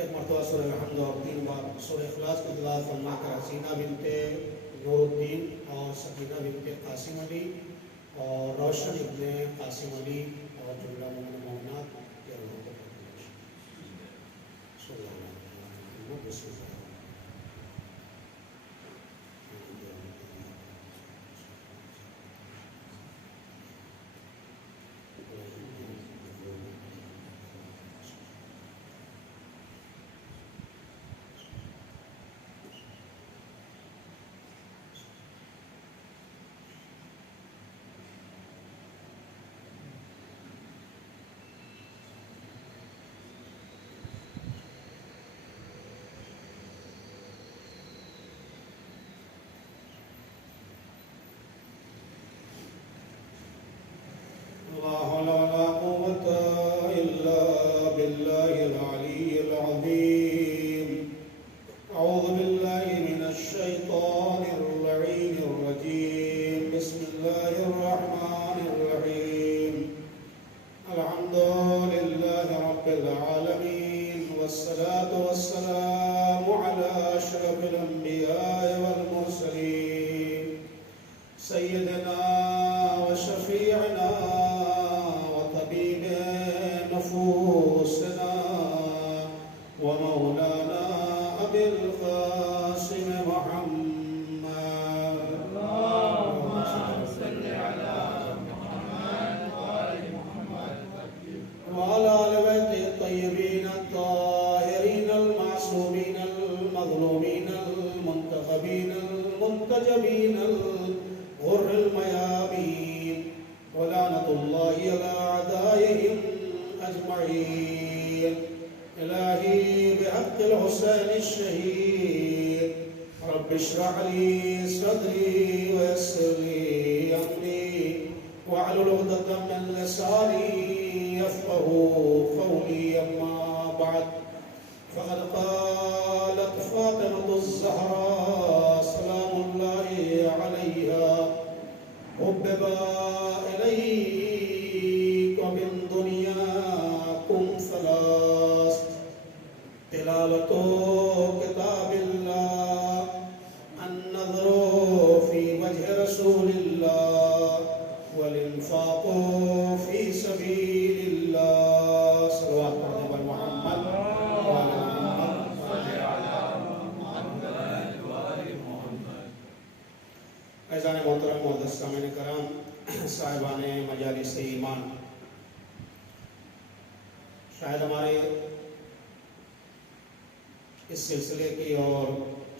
ایک مرتبہ سورہ الحمد اور 3 بار سورہ اخلاص کی تلاوت فرما کر حسینہ بنت نور الدین اور سکینہ بنت قاسم علی اور روشن ابن قاسم علی اور جملہ مومن مومنات کے روحوں کو پڑھیں۔ صلی اللہ علیہ وسلم۔ بسم اللہ۔ لا حول ولا قوة إلا بالله العلي العظيم۔ أعوذ بالله من الشيطان اللعين الرجيم۔ بسم الله الرحمن الرحيم۔ الحمد لله رب العالمين، والصلاة والسلام على أشرف الأنبياء والمرسلين، سيدنا وشفيعنا وطبيب نفوسنا ومولانا أبي القاسم محمد، اللهم صل على محمد وآل محمد وعلى آل بيته الطيبين الطاهرين المعصومين المظلومين المنتخبين المنتجبين الغر الميامين، ولعنة الله على أعدائهم أجمعين۔ إلهي بحق الحسين الشهيد رب اشرح لي صدري ويسر لي أمري واحلل عقدة من لساني يفقهوا قولي، أما بعد فقد قالت فاطمة الزهراء سلام الله عليها: حبب إليكم من دنياكم ثلاث: تلاوة كتاب الله، النظر في وجه رسول الله، والإنفاق في سبيل الله۔ صلوات محمد محمد وعلى محمد صل على محمد وآل محمد۔ فیضان محترم معزز سامعین کرام، صاحبان مجالس ایمان، شاید ہمارے اس سلسلے کی اور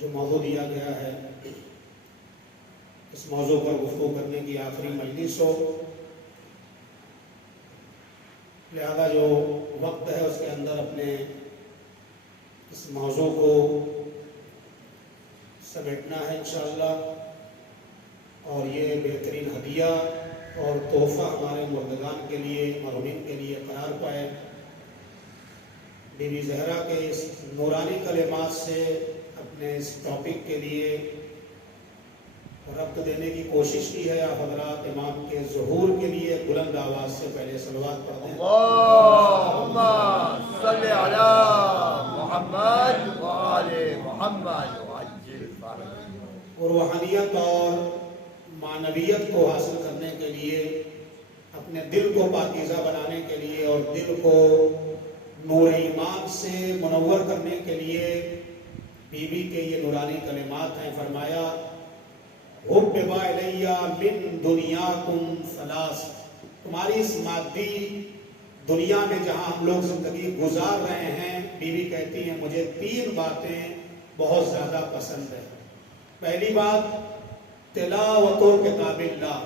جو موضوع دیا گیا ہے اس موضوع پر گفتگو کرنے کی آخری مجلس ہو، لہذا جو وقت ہے اس کے اندر اپنے اس موضوع کو سمیٹنا ہے انشاءاللہ، اور یہ بہترین ہدیہ اور تحفہ ہمارے مردگان کے لیے، مرحومین کے لیے قرار پائے۔ بی بی زہرا کے اس نورانی کلمات سے اپنے اس ٹاپک کے لیے ربط دینے کی کوشش کی ہے۔ آپ حضرات امام کے ظہور کے لیے بلند آواز سے پہلے صلوات پڑھ دیں۔ اللہم صلی علی محمد وآل محمد وعجل فرجہ۔ اور روحانیت اور معنویت کو حاصل کرنے کے لیے، اپنے دل کو پاکیزہ بنانے کے لیے اور دل کو نور ایمان سے منور کرنے کے لیے بی بی کے یہ نورانی کلمات ہیں۔ فرمایا: حبب الی من دنیاکم ثلاث، تمہاری اس مادی دنیا میں جہاں ہم لوگ زندگی گزار رہے ہیں، بی بی کہتی ہیں مجھے 3 باتیں بہت زیادہ پسند ہیں۔ پہلی بات، تلاوت کتاب اللہ،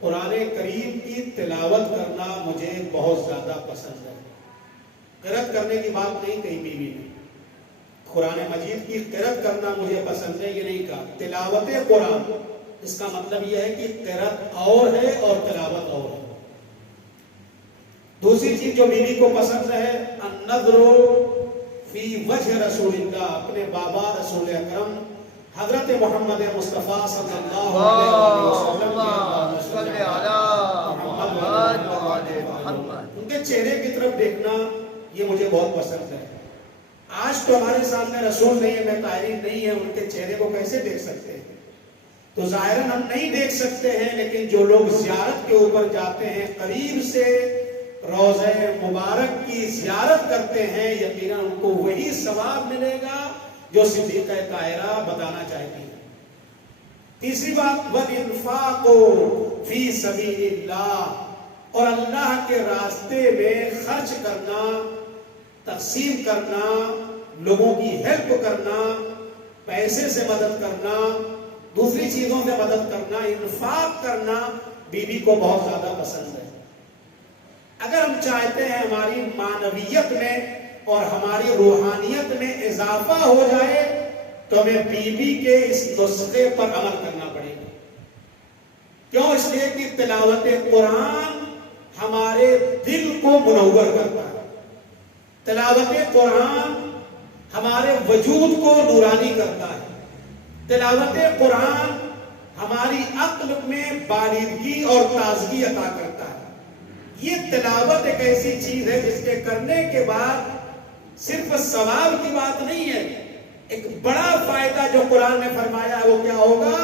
قرآن کریم کی تلاوت کرنا مجھے بہت زیادہ پسند ہے۔ قرأت کرنے کی بات نہیں کہی بی بی نے، قرآن مجید کی قرأت کرنا مجھے پسند ہے یہ نہیں کہا، تلاوت قرآن۔ اس کا مطلب یہ ہے کہ قرأت اور ہے اور تلاوت اور ہے۔ دوسری چیز جو بی بی کو پسند ہے، النظر فی وجہ رسول اللہ، اپنے بابا رسول اکرم حضرت محمد مصطفیٰ صلی اللہ علیہ وسلم ان کے چہرے کی طرف دیکھنا یہ مجھے بہت پسند ہے۔ آج تو ہمارے سامنے رسول نہیں ہے، میں طاہرین نہیں ہے، ان کے چہرے کو کیسے دیکھ سکتے ہیں؟ تو ظاہراً ہم نہیں دیکھ سکتے ہیں، لیکن جو لوگ زیارت کے اوپر جاتے ہیں، قریب سے روضہ مبارک کی زیارت کرتے ہیں، یقیناً ان کو وہی ثواب ملے گا جو صدیقہ طاہرہ بتانا چاہتی ہے۔ تیسری بات، وَالْإِنْفَاقُ فِي سَبِيلِ اللَّهِ، اور اللہ کے راستے میں خرچ کرنا، تقسیم کرنا، لوگوں کی ہیلپ کرنا، پیسے سے مدد کرنا، دوسری چیزوں سے مدد کرنا، انفاق کرنا بیوی کو بہت زیادہ پسند ہے۔ اگر ہم چاہتے ہیں ہماری معنویت میں اور ہماری روحانیت میں اضافہ ہو جائے تو ہمیں بیوی کے اس نسخے پر عمل کرنا پڑے گا۔ کیوں؟ اس لیے کہ تلاوت قرآن ہمارے دل کو منور کرتا ہے، تلاوت قرآن ہمارے وجود کو نورانی کرتا ہے، تلاوت قرآن ہماری عقل میں بالغی اور تازگی عطا کرتا ہے۔ یہ تلاوت ایک ایسی چیز ہے جس کے کرنے کے بعد صرف ثواب کی بات نہیں ہے، ایک بڑا فائدہ جو قرآن نے فرمایا ہے وہ کیا ہوگا؟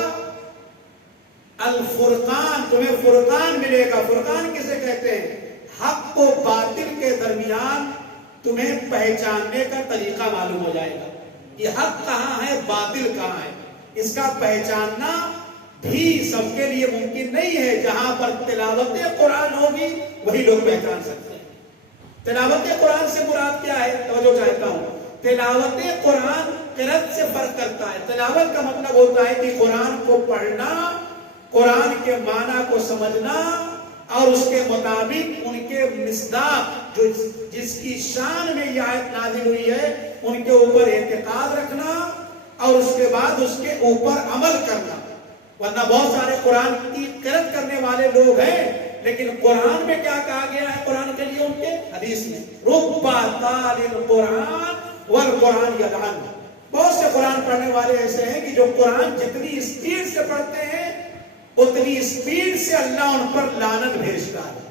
الفرقان، تمہیں فرقان ملے گا۔ فرقان کسے کہتے ہیں؟ حق و باطل کے درمیان تمہیں پہچاننے کا طریقہ معلوم ہو جائے گا، یہ حق کہاں ہے، باطل کہاں ہے۔ اس کا پہچاننا بھی سب کے لیے ممکن نہیں ہے، جہاں پر تلاوت قرآن ہوگی وہی لوگ پہچان سکتے ہیں۔ تلاوت قرآن سے مراد کیا ہے؟ توجہ چاہتا ہوں، تلاوت قرآن قرأت سے فرق کرتا ہے۔ تلاوت کا مطلب ہوتا ہے کہ قرآن کو پڑھنا، قرآن کے معنی کو سمجھنا اور اس کے مطابق ان کے مصداق جو جس کی شان میں یہ آیت نازل ہوئی ہے ان کے اوپر اعتقاد رکھنا اور اس کے بعد اس کے اوپر عمل کرنا۔ ورنہ بہت سارے قرآن کی قرأت کرنے والے لوگ ہیں، لیکن قرآن میں کیا کہا گیا ہے قرآن کے لیے؟ ان کے حدیث میں رُبَّ تَالِ الْقُرْآنِ وَالْقُرْآنُ يَلْعَنُ، بہت سے قرآن پڑھنے والے ایسے ہیں کہ جو قرآن جتنی اسپیڈ سے پڑھتے ہیں اتنی اسپیڈ سے اللہ ان پر لعنت بھیجتا ہے،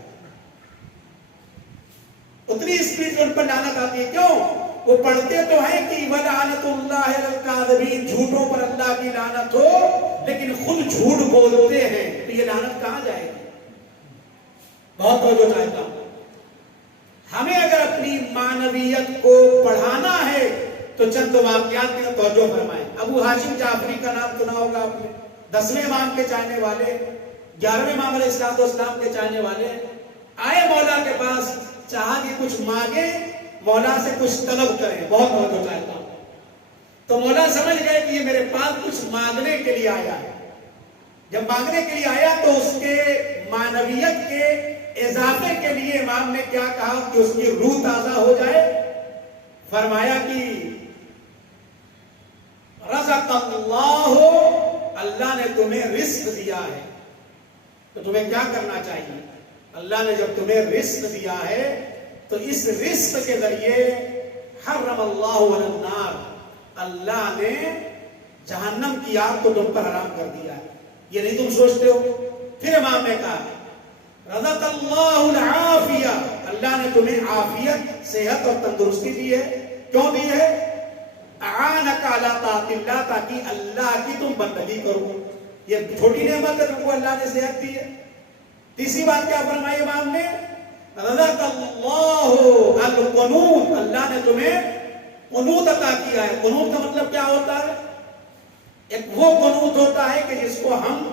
اتنی اسپیڈ سے ان پر لعنت آتی ہے۔ کیوں؟ وہ پڑھتے تو ہیں کہ وَلَعْنَةُ اللَّهِ عَلَى الْكَاذِبِينَ، جھوٹوں پر اللہ کی لعنت ہو، لیکن خود جھوٹ بولتے ہیں، تو یہ لعنت کہاں جائے گی؟ بہت توجہ چاہتا ہوں۔ ہمیں اگر اپنی معنویت کو بڑھانا ہے تو چند واقعات میں توجہ فرمائیں۔ ابو ہاشم جعفری کا نام سنا ہوگا آپ نے، 10ویں امام کے چاہنے والے، 11ویں امام علیہ السلام کے چاہنے والے، آئے مولا کے پاس، چاہا کہ کچھ مانگے، مولا سے کچھ طلب کریں۔ بہت توجہ چاہتا ہوں۔ تو مولا سمجھ گئے کہ یہ میرے پاس کچھ مانگنے کے لیے آیا ہے۔ جب مانگنے کے لیے آیا تو اس کے معنویت کے اضافے کے لیے امام نے کیا کہا کہ اس کی روح تازہ ہو جائے؟ فرمایا کہ رزق اللہ، اللہ نے تمہیں رزق دیا ہے تو تمہیں کیا کرنا چاہیے؟ اللہ نے جب تمہیں رزق دیا ہے تو اس رزق کے ذریعے حرم اللہ علی النار، اللہ نے جہنم کی آگ کو تم پر حرام کر دیا ہے۔ یہ نہیں تم سوچتے ہو؟ پھر امام نے کہا رزق اللہ العافیہ، اللہ نے تمہیں عافیت، صحت اور تندرستی دی ہے۔ کیوں دی ہے؟ اعانک علی طاعت اللہ، تاکہ اللہ کی تم بندگی کرو۔ یہ چھوٹی نعمت ہے تم کو اللہ نے صحت دی ہے۔ تیسری بات کیا فرمائی امام نے؟ رزق اللہ القنوت، اللہ نے تمہیں قنوت عطا کیا ہے۔ قنوت کا مطلب کیا ہوتا ہے؟ ایک وہ قنوت ہوتا ہے کہ جس کو ہم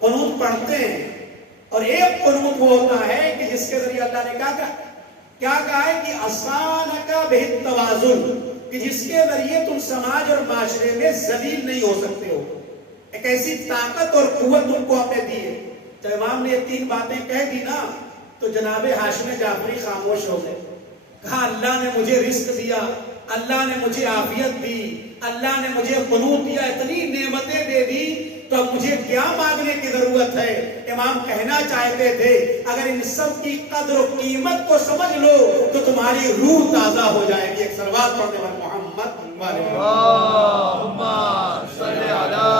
قنوت پڑھتے ہیں، اور ایک قنوت وہ ہوتا ہے کہ جس کے ذریعے اللہ نے کیا کہا ہے کہ اسانک بالتوازن، کہ جس کے ذریعے تم سماج اور معاشرے میں ذلیل نہیں ہو سکتے ہو۔ ایک ایسی طاقت اور قوت تم کو آپ نے دی ہے۔ جب امام نے یہ 3 باتیں کہہ دی نا تو جناب ہاشم جعفری خاموش ہو گئے۔ کہا اللہ نے مجھے رزق دیا، اللہ نے مجھے عافیت دی، اللہ نے مجھے قنوت دیا، اتنی نعمتیں دے دی، تو اب مجھے کیا مانگنے کی ضرورت ہے؟ امام کہنا چاہتے تھے اگر ان سب کی قدر و قیمت کو سمجھ لو تو تمہاری روح تازہ ہو جائے گی۔ ایک صلوات پڑھنے والے محمد اللہم صلی علی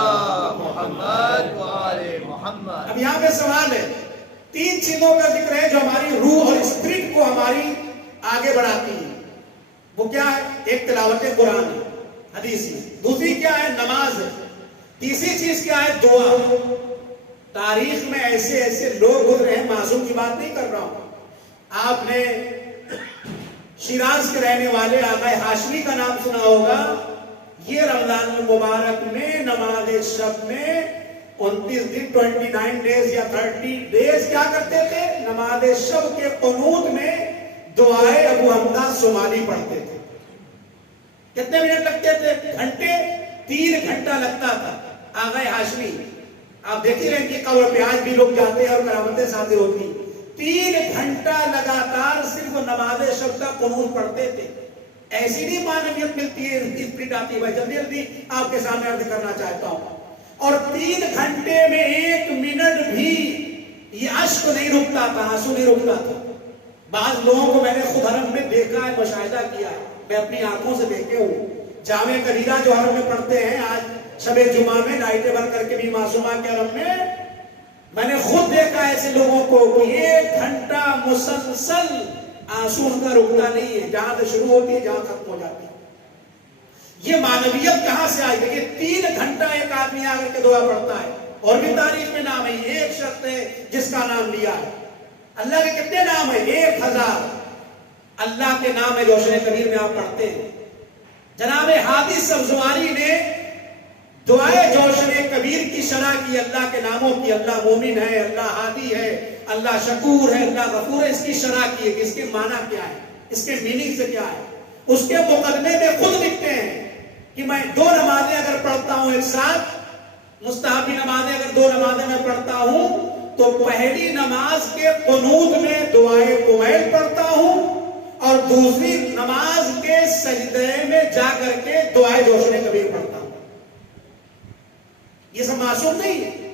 محمد وآل محمد۔ اب یہاں پہ سوال ہے، 3 چیزوں کا ذکر ہے جو ہماری روح اور اسپرٹ کو ہماری آگے بڑھاتی ہے۔ وہ کیا ہے؟ ایک تلاوت قرآن ہے حدیث میں، دوسری کیا ہے نماز ہے، تیسری چیز کیا ہے دعا۔ تاریخ میں ایسے ایسے لوگ گزرے ہیں، معصوم کی بات نہیں کر رہا ہوں، آپ نے شیراز کے رہنے والے آقا ہاشمی کا نام سنا ہوگا، یہ رمضان المبارک میں نماز شب میں 29 دن 29 ڈیز یا 30 ڈیز کیا کرتے تھے؟ نماز شب کے قنوت میں دعائے ابو حمزہ صومالی پڑھتے تھے۔ کتنے منٹ لگتے تھے؟ گھنٹے، 3 گھنٹہ لگتا تھا۔ آقا ہاشمی آپ دیکھتے رہیں کہ قبر پہ آج بھی لوگ جاتے ہیں اور کرامتیں شادی ہوتی، 3 گھنٹہ لگاتار صرف نماز شب کا قنوت پڑھتے تھے۔ ایسی نہیں معنویت ملتی ہے، اسپرٹ آتی ہے بھائی، جلدی جلدی آپ کے سامنے عرض کرنا چاہتا ہوں۔ اور 3 گھنٹے میں 1 منٹ بھی یہ اشک نہیں رکتا تھا، آنسو نہیں رکتا تھا۔ بعض لوگوں کو میں نے خود حرم میں دیکھا ہے، مشاہدہ کیا ہے، میں اپنی آنکھوں سے دیکھے ہوں۔ جامع کبیرہ جو حرم میں پڑھتے ہیں، آج شب جمعہ میں لائٹیں بند کر کے بھی معصومہ کے حرم میں نے خود دیکھا ایسے لوگوں کو کہ 1 گھنٹہ مسلسل آنسو ان کا رکتا نہیں ہے، جہاں سے شروع ہوتی ہے جہاں ختم ہو جاتی ہے۔ یہ معنویت کہاں سے آئی؟ دیکھیے 3 گھنٹہ ایک آدمی آ کر کے دعا پڑھتا ہے، اور بھی تاریخ میں نام ہے، ایک شخص ہے جس کا نام لیا ہے۔ اللہ کے کتنے نام ہیں؟ 1000 اللہ کے نام ہے۔ روشن کبیر میں آپ پڑھتے ہیں، جناب ہادی سبزواری نے دعائے جوشن کبیر کی شرح کی اللہ کے ناموں کی، اللہ مومن ہے، اللہ ہادی ہے، اللہ شکور ہے، اللہ غفور ہے، اس کی شرح کی ہے کہ اس کے معنی کیا ہے، اس کے میننگ سے کیا ہے۔ اس کے مقدمے میں خود لکھتے ہیں کہ میں 2 نمازیں اگر پڑھتا ہوں ایک ساتھ، مستحبی نمازیں اگر 2 نمازیں میں پڑھتا ہوں تو پہلی نماز کے قنوت میں دعائے قمیل پڑھتا ہوں، اور دوسری نماز کے سجدے میں جا کر کے دعائے جوشن کبیر پڑھتا ہوں۔ یہ سب معصوم نہیں ہے،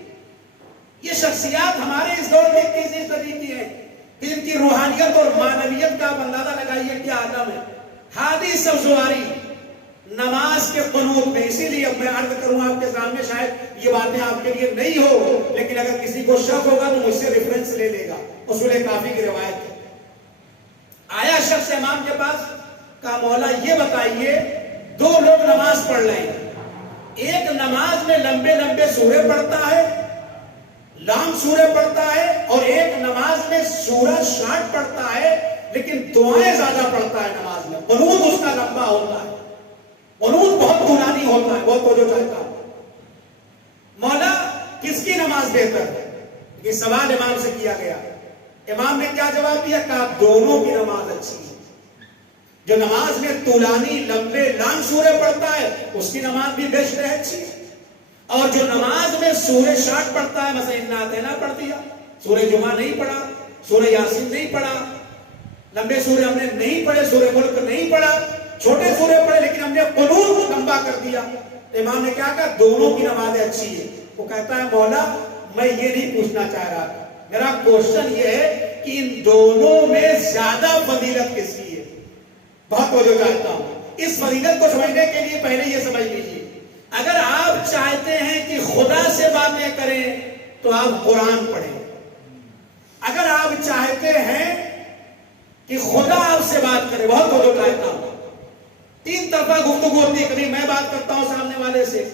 یہ شخصیات ہمارے اس دور میں 21ویں صدی کی ہیں کہ جن کی روحانیت اور معنویت کا اندازہ لگائیے کیا عالم ہے۔ ہادی سبزواری نماز کے قنوت میں، اسی لیے اب میں عرض کروں آپ کے سامنے، شاید یہ باتیں آپ کے لیے نہیں ہو، لیکن اگر کسی کو شک ہوگا تو مجھ سے ریفرنس لے لے گا، اصول کافی کی روایت ہے۔ آیا شخص امام کے پاس، کہا مولا یہ بتائیے 2 لوگ نماز پڑھ رہے ہیں، ایک نماز میں لمبے لمبے سورے پڑھتا ہے، لانگ سورے پڑھتا ہے، اور ایک نماز میں سورہ شارٹ پڑھتا ہے لیکن دعائیں زیادہ پڑھتا ہے نماز میں، قنوت اس کا لمبا ہوتا ہے، قنوت بہت طولانی ہوتا ہے، بہت توجہ چاہتا ہے۔ مولا کس کی نماز بہتر ہے؟ یہ سوال امام سے کیا گیا۔ امام نے کیا جواب دیا؟ کہا دونوں کی نماز اچھی ہے۔ جو نماز میں طولانی لمبے لانگ سورے پڑھتا ہے اس کی نماز بھی بیسٹ ہے، اچھی ہے، اور جو نماز میں سورہ شارٹ پڑھتا ہے، مثلا انا اعطیناک پڑھ دیا، سورہ جمعہ نہیں پڑھا، سورہ یاسین نہیں پڑھا، لمبے سورے ہم نے نہیں پڑھے، سورہ ملک نہیں پڑھا، چھوٹے سورے پڑھے لیکن ہم نے قنوت کو لمبا کر دیا، امام نے کیا کہا دونوں کی نماز اچھی ہے۔ وہ کہتا ہے مولا میں یہ نہیں پوچھنا چاہ رہا، میرا کوشچن یہ ہے کہ ان دونوں میں زیادہ فضیلت کس کی ہے؟ بہت توجہ چاہتا ہوں۔ اس فضیلت کو سمجھنے کے لیے پہلے یہ سمجھ لیجیے، اگر آپ چاہتے ہیں کہ خدا سے باتیں کریں تو آپ قرآن پڑھیں، اگر آپ چاہتے ہیں کہ خدا آپ سے بات کرے، بہت توجہ چاہتا ہوں، 3 طرفہ گفتگو ہوتی ہے، کبھی میں بات کرتا ہوں سامنے والے سے،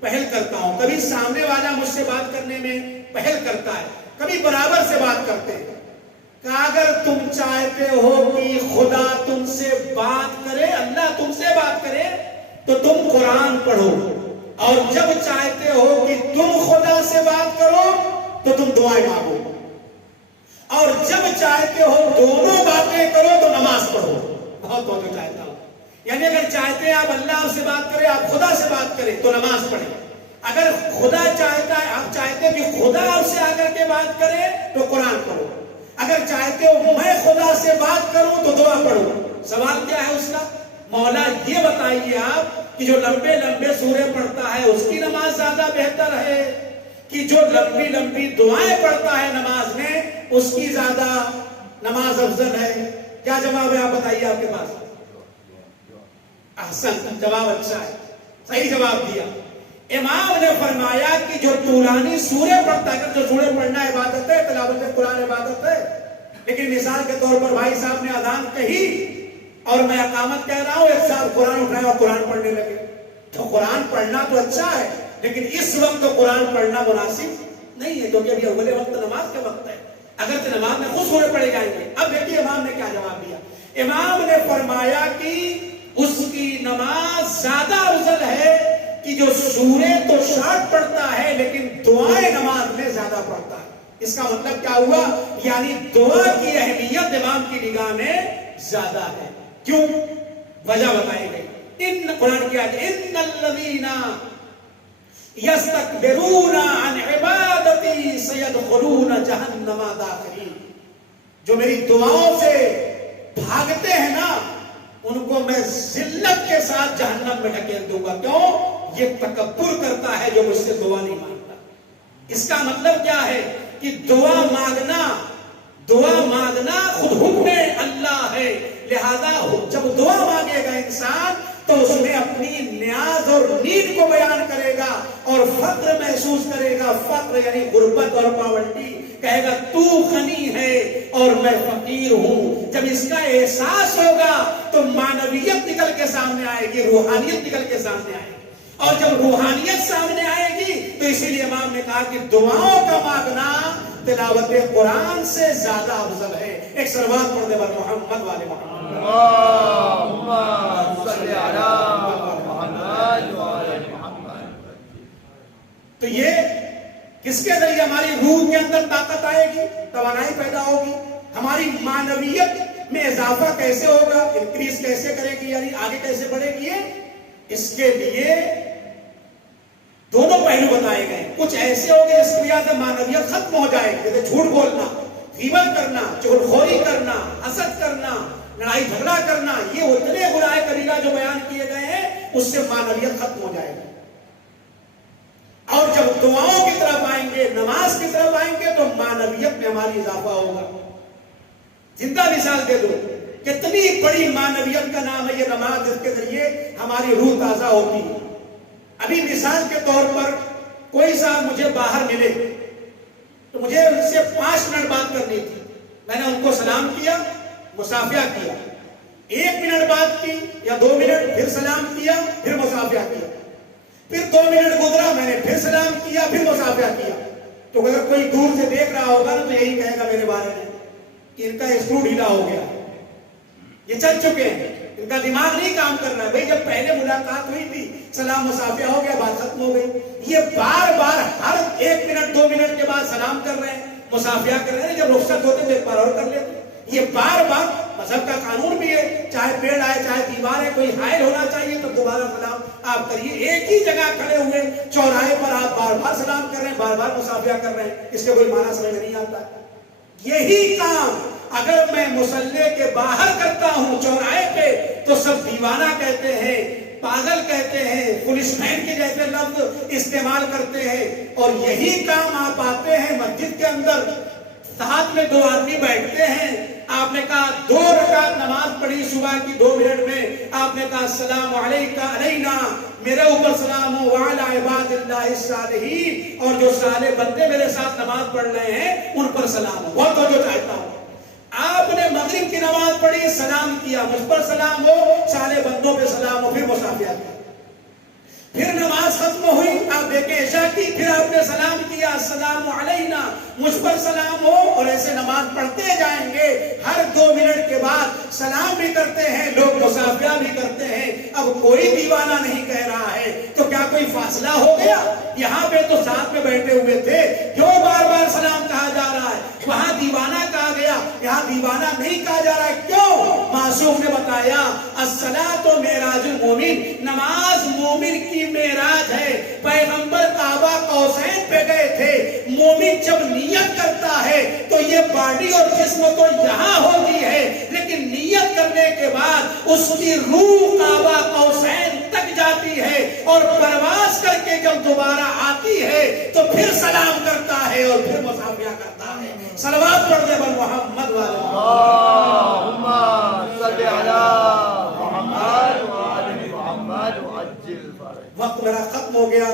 پہل کرتا ہوں، کبھی سامنے والا مجھ سے بات کرنے میں پہل کرتا ہے، کبھی برابر سے بات کرتے ہیں۔ کہ اگر تم چاہتے ہو کہ خدا تم سے بات کرے، اللہ تم سے بات کرے، تو تم قرآن پڑھو، اور جب چاہتے ہو کہ تم خدا سے بات کرو تو تم دعائیں مانگو، اور جب چاہتے ہو دونوں باتیں کرو تو نماز پڑھو۔ بہت توجہ چاہتا ہوں، یعنی اگر چاہتے ہیں آپ اللہ سے بات کریں، آپ خدا سے بات کریں تو نماز پڑھیں، اگر خدا چاہتا ہے، آپ چاہتے ہیں کہ خدا آپ سے آ کر کے بات کرے تو قرآن پڑھو، اگر چاہتے ہو میں خدا سے بات کروں تو دعا پڑھو۔ سوال کیا ہے اس کا؟ مولا یہ بتائیے آپ کہ جو لمبے لمبے سورے پڑھتا ہے اس کی نماز زیادہ بہتر ہے کہ جو لمبی لمبی دعائیں پڑھتا ہے نماز میں اس کی زیادہ نماز افضل ہے؟ کیا جواب ہے آپ بتائیے آپ کے پاس؟ احسن، جواب اچھا ہے، صحیح جواب دیا۔ امام نے فرمایا کہ جو طولانی سورے پڑھتا ہے، جو سورے پڑھنا عبادت ہے، تلاوت قرآن عبادت ہے، لیکن مثال کے طور پر بھائی صاحب نے اذان کہی اور میں اقامت کہہ رہا ہوں، ایک صاحب قرآن اٹھائے اور قرآن پڑھنے لگے. تو قرآن پڑھنا تو اچھا ہے، لیکن اس وقت تو قرآن پڑھنا مناسب نہیں ہے، کیونکہ ابھی اول وقت نماز کا وقت ہے. اگر تو نماز میں خوش ہوئے پڑے جائیں گے. اب دیکھیے امام نے کیا جواب دیا. امام نے فرمایا کہ اس کی نماز زیادہ افضل ہے کہ جو سورہ تو شارٹ پڑھتا ہے لیکن دعائیں نماز میں زیادہ پڑھتا ہے. اس کا مطلب کیا ہوا؟ یعنی دعا کی اہمیت امام کی نگاہ میں زیادہ ہے. کیوں؟ وجہ بتائی گئی. ان قرآن کی آیت ان الذین یستکبرون عن عبادتی سیدخلون جہنم داخرین. جو میری دعاؤں سے بھاگتے ہیں نا، ان کو میں ذلت کے ساتھ جہنم میں ڈھکیل دوں گا. کیوں؟ یہ تکبر کرتا ہے جو مجھ سے دعا نہیں مانگتا. اس کا مطلب کیا ہے کہ دعا مانگنا خود حکم اللہ ہے. لہذا جب دعا مانگے گا انسان تو اس میں اپنی نیاز اور نیڈ کو بیان کرے گا اور فقر محسوس کرے گا. فقر یعنی غربت اور پاورٹی. کہے گا تو غنی ہے اور میں فقیر ہوں. جب اس کا احساس ہوگا تو معنویت نکل کے سامنے آئے گی، روحانیت نکل کے سامنے آئے گی. اور جب روحانیت سامنے آئے گی تو اسی لیے امام نے کہا کہ دعاؤں کا مانگنا تلاوت قرآن سے زیادہ افضل ہے. ایک صلوات پڑھنے والے محمد والے محمد. اللہم صلی علی محمد وعلی محمد. تو یہ کس کے ذریعے ہماری روح کے اندر طاقت آئے گی، توانائی پیدا ہوگی. ہماری معنویت میں اضافہ کیسے ہوگا، انکریز کیسے کرے گی، یعنی آگے کیسے بڑھے گی. اس کے لیے دونوں پہلو بتائے گئے. کچھ ایسے ہو گئے جس کی وجہ سے معنویت ختم ہو جائے گی، جیسے جھوٹ بولنا، غیبت کرنا، چغلخوری کرنا، حسد کرنا، لڑائی جھگڑا کرنا. یہ اتنے گناہ کبیرہ جو بیان کیے گئے ہیں اس سے معنویت ختم ہو جائے گی. اور جب دعاؤں کی طرف آئیں گے، نماز کی طرف آئیں گے تو معنویت میں ہماری اضافہ ہوگا. زندہ مثال دے دو، کتنی بڑی معنویت کا نام ہے یہ نماز، جس کے ذریعے ہماری روح تازہ ہوتی ہے. ابھی مثال کے طور پر کوئی صاحب مجھے باہر ملے تو مجھے ان سے 5 منٹ بات کرنی تھی. میں نے ان کو سلام کیا، مصافحہ کیا. 1 منٹ بات کی یا 2 منٹ، پھر سلام کیا، پھر مصافحہ کیا. پھر 2 منٹ گزرا، میں نے پھر سلام کیا، پھر مصافحہ کیا. تو اگر کوئی دور سے دیکھ رہا ہوگا نا تو یہی کہے گا میرے بارے میں کہ ان کا اسکرو ڈھیلا ہو گیا، یہ چل چکے ہیں، ان کا دماغ نہیں کام کر رہا ہے. بھائی جب پہلے ملاقات ہوئی تھی، سلام مصافحہ ہو گیا، بات ختم ہو گئی. یہ بار بار ہر 1 منٹ 2 منٹ کے بعد سلام کر رہے ہیں، مصافحہ کر رہے ہیں. جب رخصت ہوتے تو ایک بار اور کر لیتے. یہ بار بار مذہب کا قانون بھی ہے، چاہے پیڑ آئے چاہے دیوار ہے، کوئی حائل ہونا چاہیے تو دوبارہ سلام آپ کریے. ایک ہی جگہ کھڑے ہوئے چوراہے پر آپ بار بار سلام کر رہے ہیں، بار بار مصافحہ کر رہے ہیں. اس کے کوئی معنی سمجھ نہیں آتا. یہی کام اگر میں مصلی کے باہر کرتا ہوں چوراہے پہ تو سب دیوانہ کہتے ہیں، پاگل کہتے ہیں، پولیس مین کے جیسے لفظ استعمال کرتے ہیں. اور یہی کام آپ آتے ہیں مسجد کے اندر، ساتھ میں 2 آدمی بیٹھتے ہیں، آپ نے کہا 2 رکعت نماز پڑھی صبح کی 2 منٹ میں، آپ نے کہا السلام علیکم علینا، میرے اوپر سلام ہو وعلی عباد اللہ الصالحین، اور جو صالح بندے میرے ساتھ نماز پڑھ رہے ہیں ان پر سلام ہو. بہت توجہ چاہتا ہوں. آپ نے مغرب کی نماز پڑھی، سلام کیا، مجھ پر سلام ہو، صالح بندوں پہ سلام ہو، پھر مصافحہ کیا. پھر نماز ختم ہوئی، آپ دیکھیں عشاء کی، پھر آپ نے سلام کیا السلام علینا، مجھ پر سلام ہو، اور ایسے نماز پڑھتے جائیں گے. ہر 2 منٹ کے بعد سلام بھی کرتے ہیں لوگ، مصافحہ بھی کرتے ہیں. اب کوئی دیوانہ نہیں کہہ رہا ہے تو کیا کوئی فاصلہ ہو گیا؟ یہاں پہ تو ساتھ میں بیٹھے ہوئے تھے، کیوں بار بار سلام کہا جا رہا ہے؟ وہاں دیوانہ کہا گیا، یہاں دیوانہ نہیں کہا جا رہا ہے. کیوں؟ معصوم نے بتایا الصلاۃ معراج المومن، نماز مومن کی معراج ہے. پیغمبر کعبہ قوسین پہ گئے تھے. مومن جب نیت کرتا ہے تو یہ باڈی اور جسم تو یہاں ہوتی ہے، لیکن نیت کرنے کے بعد اس کی روح کعبہ قوسین تک جاتی ہے، اور پرواز کر کے جب دوبارہ آتی ہے تو پھر سلام کرتا ہے اور پھر مصافحہ کرتا ہے. صلوات پڑھ دے بر محمد والے اللہم صلی علی محمد وعلی محمد وعجل فرج. وقت میرا ختم ہو گیا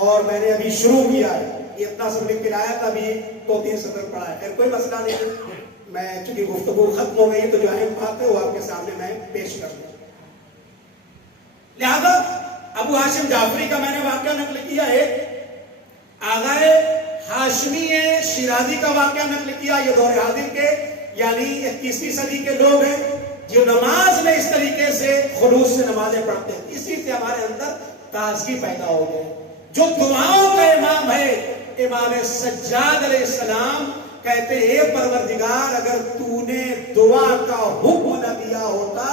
اور میں نے ابھی شروع کیا ہے. یہ اتنا سب لکھ کے لایا تھا، ابھی 2-3 سطر پڑھا ہے. پھر کوئی مسئلہ نہیں. میں چونکہ گفتگو ختم ہو گئی تو جو اہم بات ہے وہ آپ کے سامنے میں پیش کر دوں. لہذا ابو ہاشم جعفری کا میں نے واقعہ نقل کیا ہے, آغائے ہاشمی شیرازی کا واقعہ نقل کیا. یہ دور حاضر کے یعنی 21ویں صدی کے لوگ ہیں جو نماز میں اس طریقے سے خلوص سے نمازیں پڑھتے ہیں. اسی سے ہمارے اندر تازگی پیدا ہو گئی. جو دعاؤں کا امام ہے امام سجاد علیہ السلام کہتے ہیں اے پروردگار اگر تو نے دعا کا حکم نہ دیا ہوتا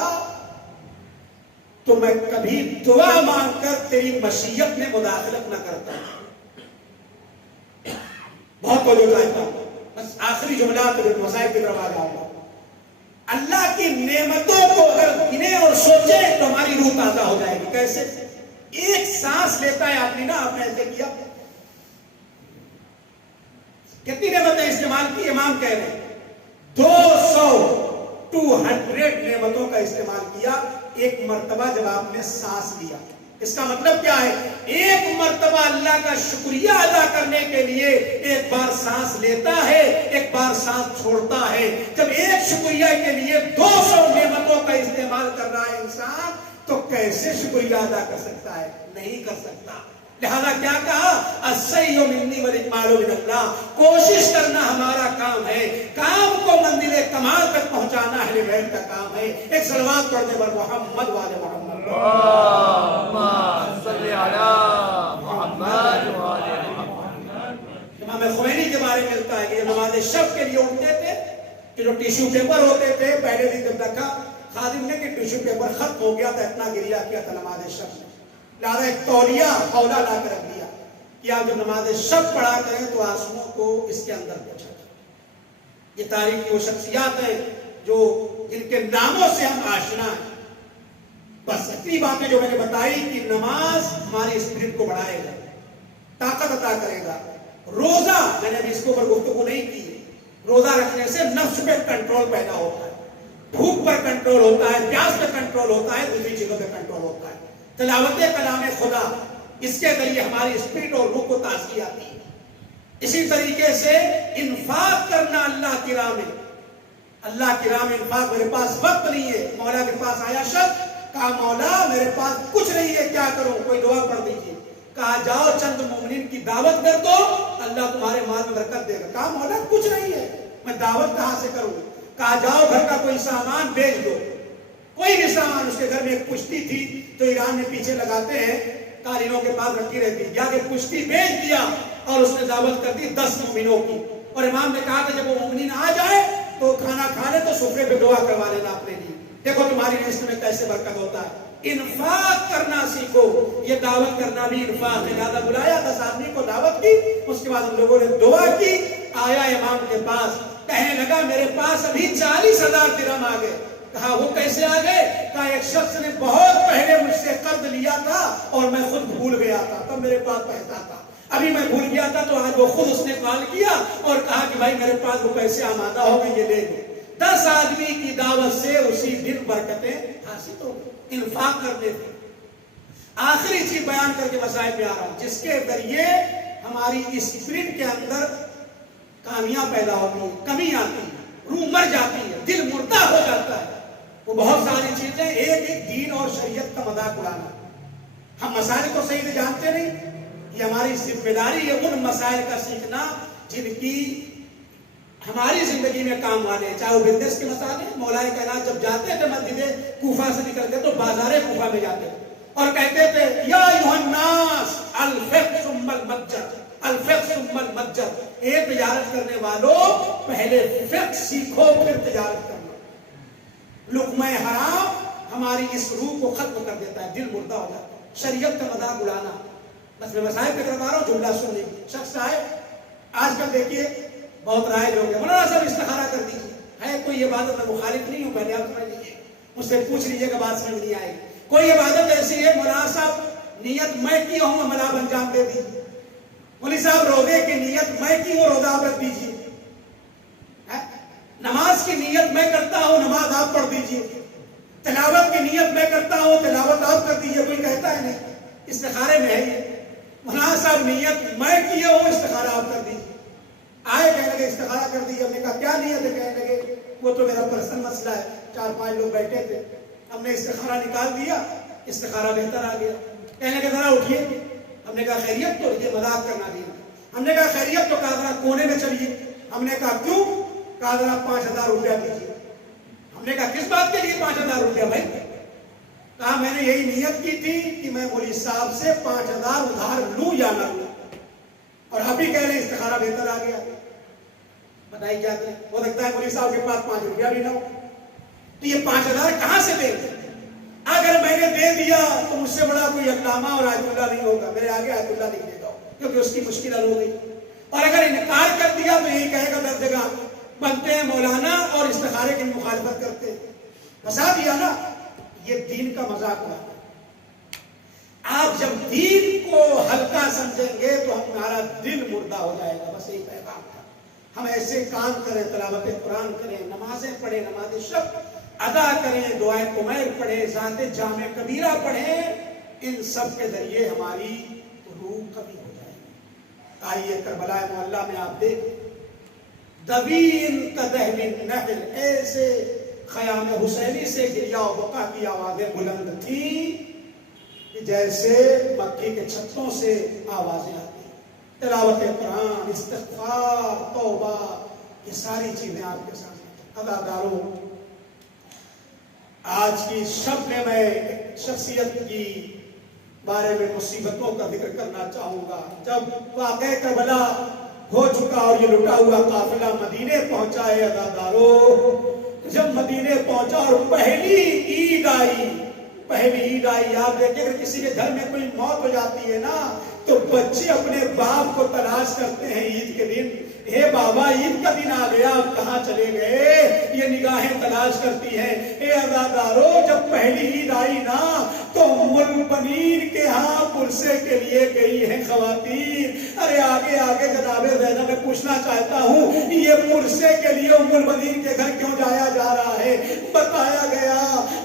تو میں کبھی دعا مانگ کر تیری مشیت میں مداخلت نہ کرتا. بہت توجہ چاہتا ہوں, بس آخری جملات مسائل کی طرف آ جاؤں گا. اللہ کی نعمتوں کو اگر گنے اور سوچے تو ہماری روح تازہ ہو جائے گی. کیسے؟ ایک سانس لیتا ہے آدمی نا, آپ نے ایسے کیا, کتنی نعمتیں استعمال کی امام کہہ رہے ہیں 200 نعمتوں کا استعمال کیا ایک مرتبہ جب آپ نے سانس لیا. اس کا مطلب کیا ہے؟ ایک مرتبہ اللہ کا شکریہ ادا کرنے کے لیے ایک بار سانس لیتا ہے, ایک بار سانس چھوڑتا ہے. جب ایک شکریہ کے لیے 200 نعمتوں کا استعمال کر رہا ہے انسان تو کیسے شکریہ ادا کر سکتا ہے؟ نہیں کر سکتا. لہذا کیا کہا؟ السعی منی والاکمال من اللہ, کوشش کرنا ہمارا کام ہے, کام کو منزل کمال تک پہنچانا اہل بیت کا کام ہے. ایک صلوات پڑھنے پر محمد وآل محمد. اللهم صل علی محمد وآل محمد. امام خمینی کے بارے میں ملتا ہے کہ جب نماز شب کے لیے اٹھتے تھے کہ جو ٹیشو پیپر ہوتے تھے, پہلے دن جب دیکھا خادم نے کہ ٹیشو پیپر ختم ہو گیا تھا, اتنا گریہ کیا تھا نماز شب میں. لہذا ایک تولیہ حولہ لا کر رکھ دیا کہ آپ جب نماز شب پڑھا کریں تو آنسوؤں کو اس کے اندر پہنچا. یہ تاریخ کی وہ شخصیات ہیں جو جن کے ناموں سے ہم آشنا ہیں. بس اتنی باتیں جو میں نے بتائی کہ نماز ہماری اسپرٹ کو بڑھائے گا, طاقت عطا کرے گا. روزہ, میں نے ابھی اس کے اوپر گفتگو نہیں کی, روزہ رکھنے سے نفس پہ کنٹرول پیدا ہوتا ہے, بھوک پر کنٹرول ہوتا ہے, پیاس پہ کنٹرول ہوتا ہے, دوسری چیزوں پہ کنٹرول ہوتا ہے. تلاوت کلام خدا, اس کے ذریعے ہماری اسپرٹ اور روح کو تازگی آتی ہے. اسی طریقے سے انفاق کرنا اللہ کی راہ میں, اللہ کی راہ میں انفاق. میرے پاس وقت نہیں ہے, مولا کے پاس آیا شخص, کہا مولا میرے پاس کچھ نہیں ہے, کیا کروں؟ کوئی دعا پڑھ دیجیے. کہا جاؤ چند مومنین کی دعوت کر دو, اللہ تمہارے مال میں برکت دے گا. کہا مولا کچھ نہیں ہے, میں دعوت کہاں سے کروں؟ کہا جاؤ گھر کا کوئی سامان بیچ دو, کوئی بھی سامان. اس کے گھر میں ایک کشتی تھی جو ایران میں پیچھے لگاتے ہیں, قالینوں کے پاس رکھی رہتی, جا کے کشتی بیچ دیا اور اس نے دعوت کر دی 10 مومنوں کی. اور امام نے کہا کہ جب وہ مومنین آ جائے تو کھانا کھا لے تو سفرے پہ دعا کروا لینا اپنے لیے. دیکھو تمہاری رزق میں کیسے برکت ہوتا ہے. انفاق کرنا سیکھو, یہ دعوت کرنا بھی انفاق ہے. لہذا بلایا 10 آدمی کو دعوت کی, اس کے بعد ہم لوگوں نے دعا کی. آیا امام کے پاس, کہنے لگا میرے پاس ابھی 40,000 درہم آ گئے. کہا وہ کیسے آ گئے؟ کہا ایک شخص نے بہت پہلے مجھ سے قرض لیا تھا اور میں خود بھول گیا تھا, تب میرے پاس پیسہ تھا, ابھی میں بھول گیا تھا تو آج وہ خود اس نے کال کیا اور کہا کہ بھائی میرے پاس وہ پیسے آمادہ ہو گئے, یہ لے لو. 10 آدمی کی دعوت سے اسی دن برکتیں حاصل ہو گئی. انفاق کرنے تھے. آخری چیز بیان کر کے مسائل پہ آ رہا ہوں, جس کے ذریعے ہماری اسپرٹ کے اندر کامیاں پیدا ہوتی ہیں, کمی آتی ہے, روح مر جاتی ہے, دل مردہ ہو جاتا ہے. وہ بہت ساری چیزیں, ایک دین اور شریعت کا مذاق اڑانا. ہم مسائل کو صحیح سے جانتے نہیں, یہ ہماری ذمہ داری ہے ان مسائل کا سیکھنا جن کی ہماری زندگی میں کام آنے. چاہے وہ بزنس کے مسائل ہیں. مولا کائنات جب جاتے تھے مسجد کوفہ سے نکلتے تو بازار کوفہ میں جاتے اور کہتے تھے یا ایھا الناس الفقہ ثم المتجر, الفقہ ثم المتجر. اے تجارت کرنے والوں پہلے فقہ سیکھو پھر تجارت کرنا. لقمہ حرام ہماری اس روح کو ختم کر دیتا ہے, دل مردہ ہو جاتا ہے. شریعت کا مذاق اڑانا. بس میں مسائل پہ کروا رہا ہوں, جملہ سن لیجیے. شخص آئے, آج کل دیکھیے بہت رائج ہو گیا, مولانا صاحب استخارہ کر دیجیے. ہے کوئی عبادت میں مخالف نہیں ہوں, پہلے آپ سمجھ لیجیے, مجھ سے پوچھ لیجیے کہ بات سمجھ نہیں آئے گی. کوئی عبادت ایسی ہے مولانا صاحب نیت میں کی ہوں, عمل آپ انجام دے دیجیے. مولوی صاحب روزے کی نیت میں کی ہوں, روزہ آپ رکھ دیجیے. نماز کی نیت میں کرتا ہوں, نماز آپ پڑھ دیجیے. تلاوت کی نیت میں کرتا ہوں, تلاوت آپ کر دیجیے. کوئی کہتا ہے نہیں. استخارے میں ہے یہ. مولانا صاحب نیت میں کیے ہوں, استخارہ آپ کر دیجیے. آئے کہنے لگے استخارہ کر دی. ہم نے کہا کیا نیت ہے؟ کہنے لگے وہ تو میرا پرسنل مسئلہ ہے. 4-5 لوگ بیٹھے تھے, ہم نے استخارہ نکال دیا, استخارہ بہتر آ گیا. کہنے لگے ذرا اٹھیے. ہم نے کہا خیریت؟ تو یہ مذاق کرنا دین. ہم نے کہا خیریت؟ تو کہا ذرا کونے میں چلیے. ہم نے کہا کیوں؟ کہا ذرا 5000 روپیہ دیجیے. ہم نے کہا کس بات کے لیے 5000 روپیہ بھائی؟ کہا میں نے یہی نیت کی تھی کہ میں مولوی صاحب سے 5000 ادھار لوں یا نہ لوں, اور ابھی کہہ رہے ہیں استخارہ بہتر آ گیا. بتائیے کیا کریں؟ ہو سکتا ہے مولوی صاحب کے پاس 5 روپیہ بھی نہ ہو, تو یہ 5000 کہاں سے دیں گے؟ اگر میں نے دے دیا تو مجھ سے بڑا کوئی علامہ اور آیت اللہ نہیں ہوگا, میرے آگے آیت اللہ نہیں دے گا, کیونکہ اس کی مشکل حل ہو گئی. اور اگر انکار کر دیا تو یہی کہے گا 10 جگہ بنتے ہیں مولانا اور استخارے کی مخالفت کرتے ہیں. بسا دیا نا. یہ دین کا مذاق ہوا. آپ جب دین کو ہلکا سمجھیں گے تو ہمارا دل مردہ ہو جائے گا. بس یہی پیغام تھا. ہم ایسے کام کریں, تلاوت قرآن کریں, نمازیں پڑھیں, نماز شب ادا کریں, دعائے قمیر پڑھیں, ذات جامع کبیرہ پڑھیں. ان سب کے ذریعے ہماری روح کبھی ہو جائے گی. آئیے کربلا معلیٰ میں آپ دیکھیں, دبین قدح من نحل, ایسے خیام حسینی سے گریہ و بقا کی آوازیں بلند تھیں کہ جیسے مکی کے چھتوں سے آوازیں آتی ہیں. تلاوت قرآن, استغفار, توبہ, یہ ساری چیزیں آپ کے سامنے. اداداروں, آج کی شب میں ایک شخصیت کی بارے میں مصیبتوں کا ذکر کرنا چاہوں گا. جب واقعہ کربلا ہو چکا اور یہ لٹا ہوا قافلہ مدینے پہنچا ہے اداداروں, جب مدینے پہنچا اور پہلی عید آئی, آپ دیکھیں اگر کسی کے گھر میں کوئی موت ہو جاتی ہے نا تو بچے اپنے باپ کو تلاش کرتے ہیں عید کے دن. اے بابا عید کا دن آ گیا, اب کہاں چلے گئے؟ یہ نگاہیں تلاش کرتی ہیں. اے عزادارو, جب پہلی عید آئی نا تو ام البنین کے ہاں پرسے کے لیے گئی ہیں خواتین. ارے آگے آگے جناب زینب, میں پوچھنا چاہتا ہوں یہ پرسے کے لیے ام البنین کے گھر کیوں جایا جا رہا ہے؟ بتایا گیا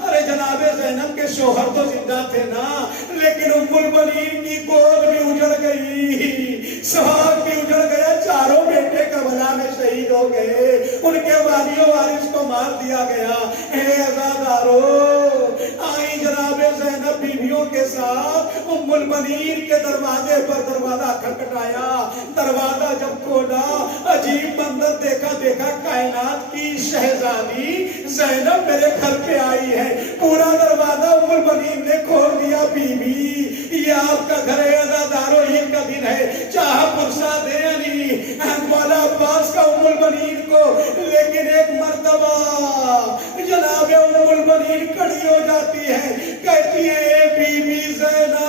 ارے جناب زینب کے شوہر تو زندہ تھے نا, لیکن ام البنین کی گود بھی اجڑ گئی, سہاگ بھی اجڑ گیا, چاروں بیٹے کربلا میں شہید ہو گئے, ان کے والیوں وارث کو مار دیا گیا. اے عزادارو, آئی جناب زینب بیویوں کے ساتھ ام البنین کے دروازے پر دروازہ کھٹکھٹایا. دروازہ جب کھولا عجیب منظر دیکھا, کائنات کی شہزادی زینب میرے گھر پہ آئی ہے. پورا دروازہ ام البنین نے کھول دیا. بیوی, یہ آپ کا گھر ہے عزادارو, عید کا دن ہے, چاہ پرسا دے نہیں والا عباس کا ام البنین کو. لیکن ایک مرتبہ جناب ام البنین کھڑی ہو جاتی ہے, کہتی ہے اے بی بی زینب,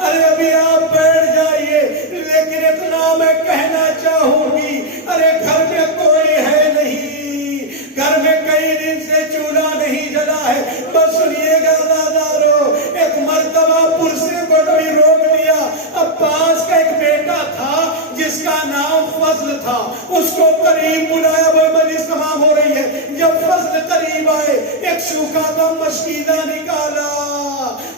ارے ابھی آپ بیٹھ جائیے, لیکن اتنا میں کہنا چاہوں گی, ارے گھر میں کوئی ہے نہیں, گھر میں کئی دن سے چولہا نہیں جلا ہے. بس سنیے گا عزادارو, ایک مرتبہ پرسے کو بھی روک دیا. عباس کا ایک بیٹا تھا جس کا نام فضل تھا, اس کو قریب بلایا, وہ مجلس تمام ہو رہی ہے. جب فضل قریب آئے, ایک سوکھا کا مشکیزہ نکالا,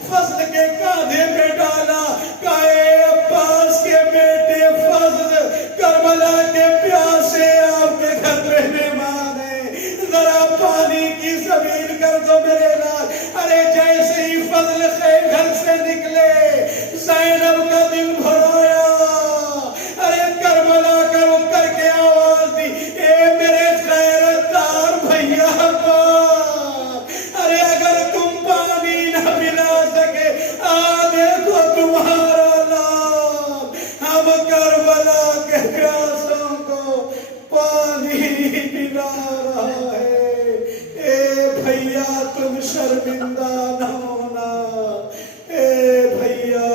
فضل کے کاندھے پہ ڈالا, کہے عباس کے بیٹے فضل, کربلا کے پیاسے آپ کے گھر پہ مہمان ہیں, ذرا پانی کی سبیل کر دو میرے لال. ارے جیسے ہی فضل گھر سے نکلے, زینب کا دل بھرایا. ارے کربلا کا رک کر کے آواز دی, اے میرے غیرت دار بھیا پاک, ارے اگر تم پانی نہ پلا سکے, آ دیکھو تمہارا نام, ہم کربلا کے پیاسوں کو پانی پلا رہا ہے. اے بھیا تم شرمندہ نہ ہونا, اے بھیا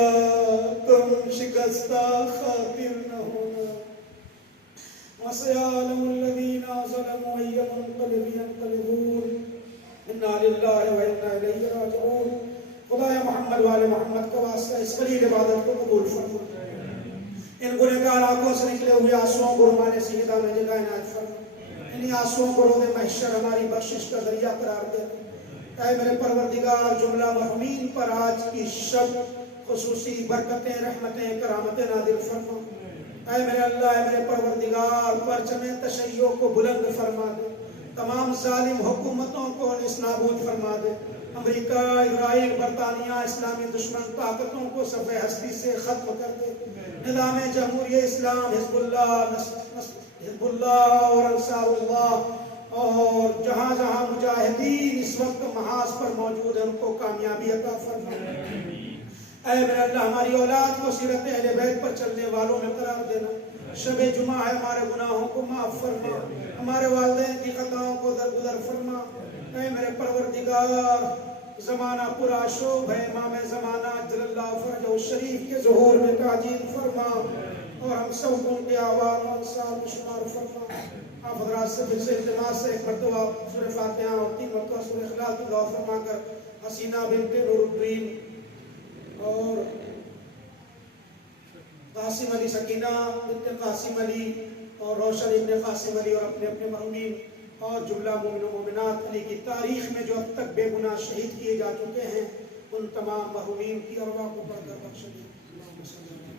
تم شکستہ خاطر نہ ہونا. وَسَيَعْلَمُ الَّذِينَ ظَلَمُوا أَيَّ مُنقَلِبٍ يَنقَلِبُونَ. اِنَّا لِلَّهِ وَإِنَّا إِلَيْهِ رَاجِعُونَ. خدایا محمد والے محمد کا واسطہ اس قلیل عبادت کو قبول فرما. ان گنہگار آنکھوں سے نکلے ہوئے آنسوؤں کو رحمان سیدہ میں جگہ عنایت فرما. انہی آنسوؤں کو روز محشر ہماری بخشش کا ذریعہ قرار دے. اے میرے پروردگار, جملہ مرحومین پر آج کی شب خصوصی برکتیں, رحمتیں, کرامتیں نازل فرما. اے میرے اللہ، اے میرے پروردگار، پرچم تشیع کو بلند فرما دے، تمام ظالم حکومتوں کو نیست نابود فرما دے، امریکہ، اسرائیل، برطانیہ، اسلامی دشمن طاقتوں کو صفحہ ہستی سے ختم کر دے، نظام جمہوریہ اسلام، حزب اللہ اور انصار اللہ اور جہاں جہاں مجاہدین اس وقت محاذ پر موجود ہیں ان کو کامیابی عطا فرما۔ اے میرے اللہ، ہماری اولاد کو سیرت اہل بیت پر چلنے والوں میں قرار دینا، شب جمعہ ہے، ہمارے گناہوں کو معاف فرما، ہمارے والدین کی خطاؤں کو درگزر فرما۔ اے میرے پروردگار، زمانہ پورا شوب ہے، امام زمانہ جل اللہ فرجہ شریف کے ظہور میں تعجیل فرما اور ہم سب ان کے آوان و انصار میں شمار فرما۔ آپ حضرات سے پھر سے التماس سے ایک مرتبہ سورہ فاتحہ اور 3 مرتبہ سورہ اخلاص کی دعا فرما کر حسینہ بنت نور الدین اور قاسم علی، سکینہ بنت قاسم علی اور روشن ابن قاسم علی اور اپنے اپنے مرحومین اور جملہ مومن و مومنات علی کی تاریخ میں جو اب تک بے گناہ شہید کیے جا چکے ہیں، ان تمام مرحومین کی ارواح کو بڑھ کر بخش دے۔ اللہم صلی علی محمد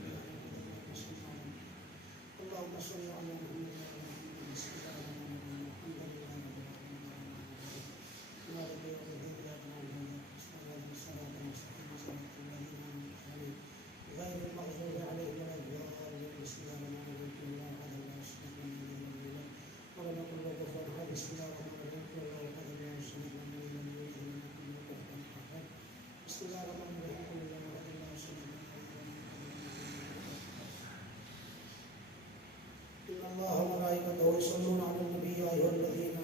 غير المغضوب عليهم ولا الضالين، بسم الله الرحمن الرحيم، لا اله الا الله ولم يكن له كفوا احد، بسم الله الرحمن الرحيم، قل الله احد الله الصمد لم يلد ولم يولد ولم يكن له كفوا احد، بسم الله الرحمن الرحيم، قل الله احد الله الصمد لم يلد ولم يولد ان الله وملائكته يصلون على النبي يا ايها الذين